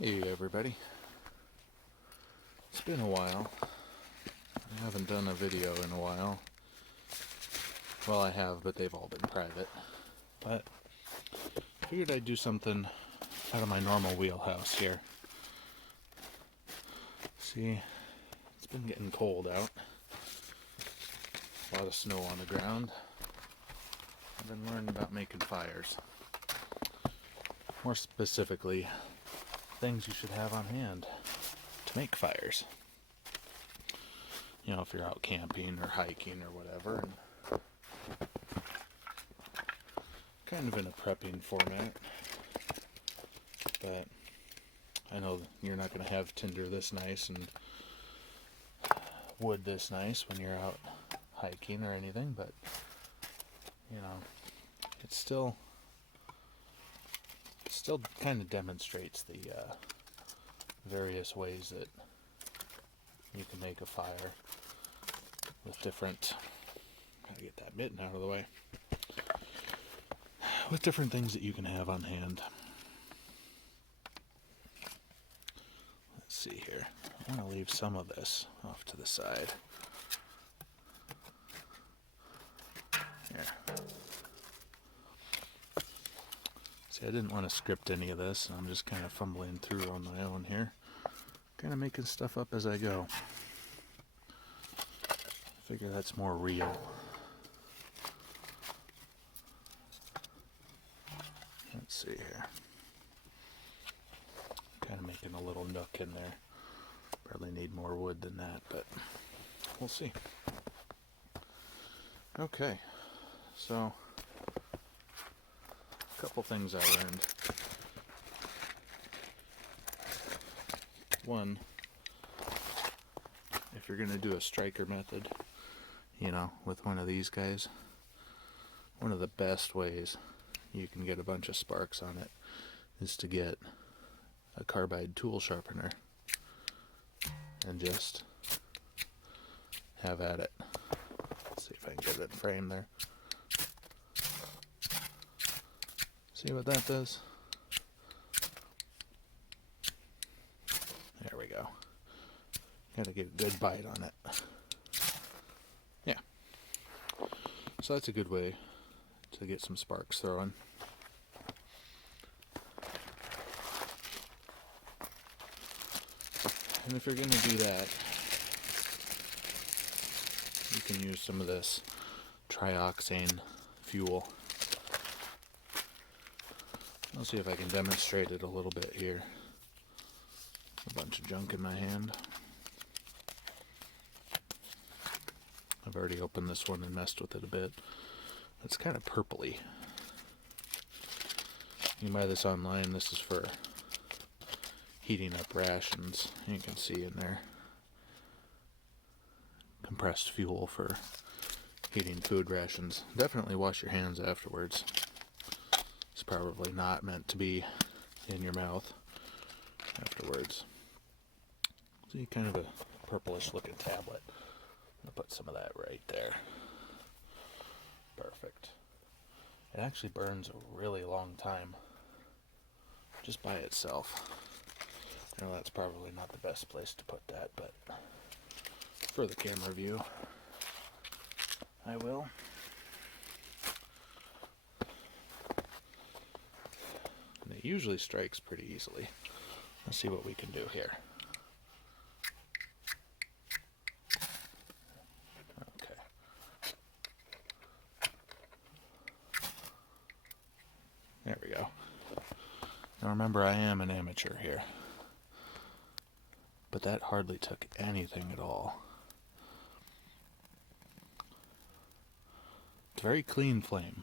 Hey everybody, it's been a while. I haven't done a video in a while. Well, I have, but they've all been private. But I figured I'd do something out of my normal wheelhouse here. See, it's been getting cold out. A lot of snow on the ground. I've been learning about making fires. More specifically, things you should have on hand to make fires. You know, if you're out camping or hiking or whatever, and kind of in a prepping format. But I know you're not going to have tinder this nice and wood this nice when you're out hiking or anything, but you know, it still kind of demonstrates the various ways that you can make a fire with different, gotta get that mitten out of the way, with different things that you can have on hand. Let's see here. I want to leave some of this off to the side. Here. See, I didn't want to script any of this, and I'm just kind of fumbling through on my own here. Kind of making stuff up as I go. I figure that's more real. Let's see here. Kind of making a little nook in there. Probably need more wood than that, but we'll see. Okay, so a couple things I learned. One, if you're going to do a striker method, you know, with one of these guys, one of the best ways you can get a bunch of sparks on it is to get a carbide tool sharpener and just have at it. Let's see if I can get it in frame there. See what that does? There we go. Gotta get a good bite on it. Yeah. So that's a good way to get some sparks throwing. And if you're going to do that, you can use some of this Tri-Oxane Fuel. I'll see if I can demonstrate it a little bit here. A bunch of junk in my hand. I've already opened this one and messed with it a bit. It's kind of purpley. You can buy this online. This is for heating up rations. You can see in there. Compressed fuel for heating food rations. Definitely wash your hands afterwards. It's probably not meant to be in your mouth afterwards. See, kind of a purplish looking tablet. I'll put some of that right there. Perfect. It actually burns a really long time just by itself. I know that's probably not the best place to put that, but for the camera view, I will. And it usually strikes pretty easily. Let's see what we can do here. Okay. There we go. Now remember, I am an amateur here. But that hardly took anything at all. It's a very clean flame.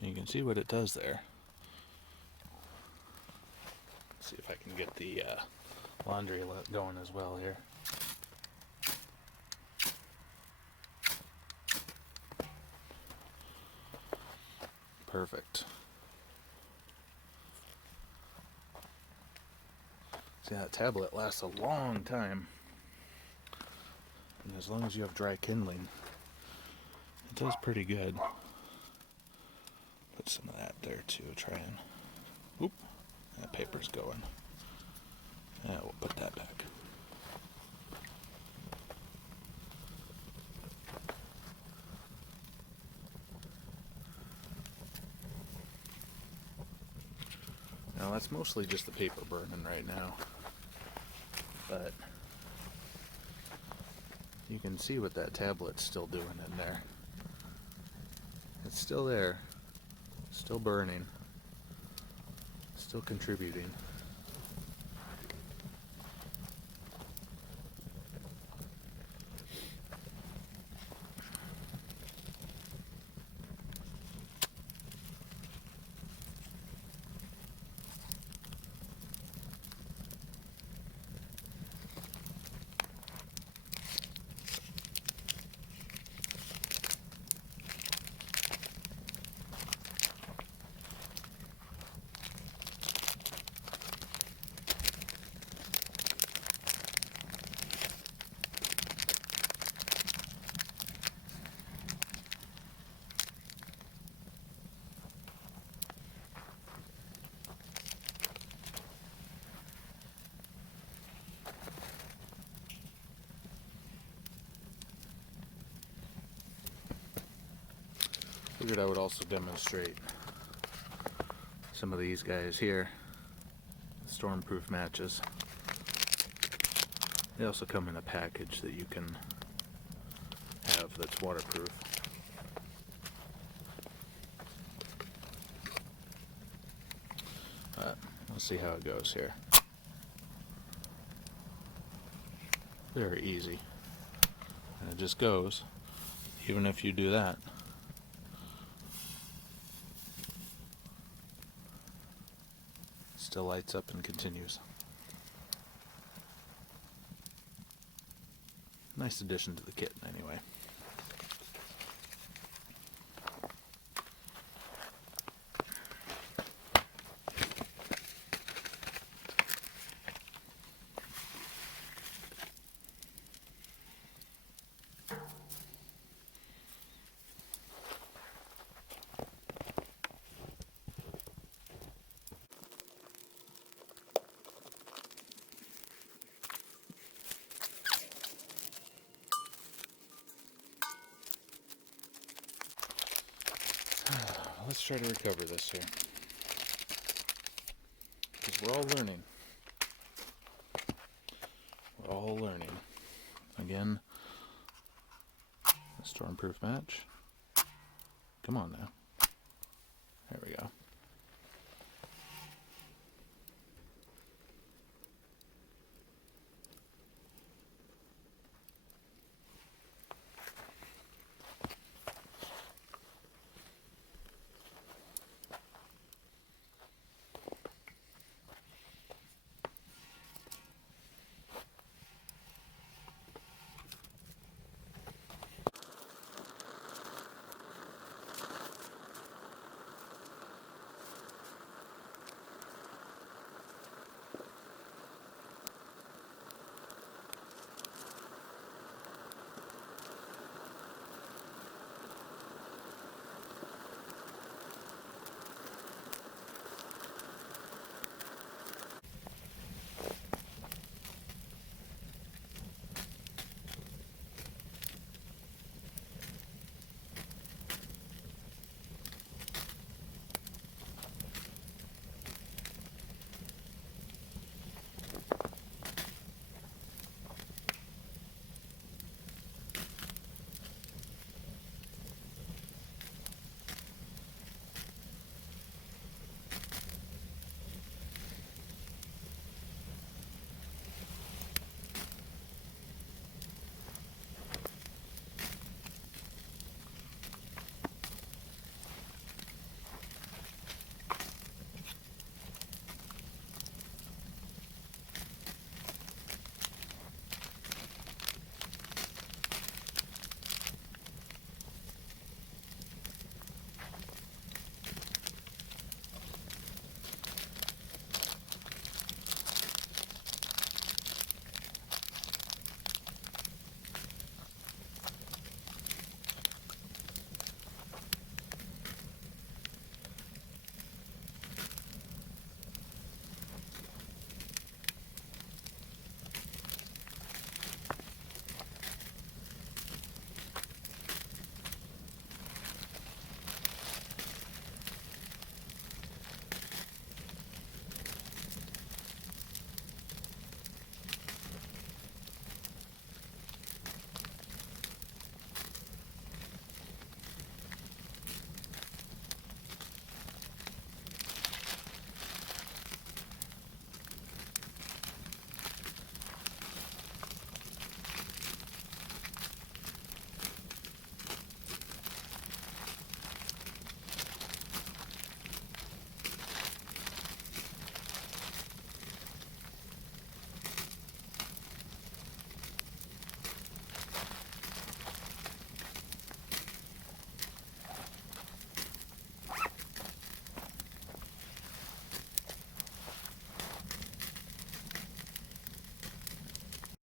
You can see what it does there. Let's see if I can get the laundry going as well here. Perfect. See, that tablet lasts a long time. And as long as you have dry kindling, it does pretty good. Put some of that there too, try and, oop, that paper's going. Yeah, we'll put that back. Now that's mostly just the paper burning right now, but you can see what that tablet's still doing in there. It's still there, still burning, still contributing. Figured I would also demonstrate some of these guys here, stormproof matches. They also come in a package that you can have that's waterproof. Let's see how it goes here. Very easy. And it just goes, even if you do that. Still lights up and continues. Nice addition to the kit, anyway. Let's try to recover this here, because we're all learning. We're all learning. Again, a stormproof match. Come on now. There we go.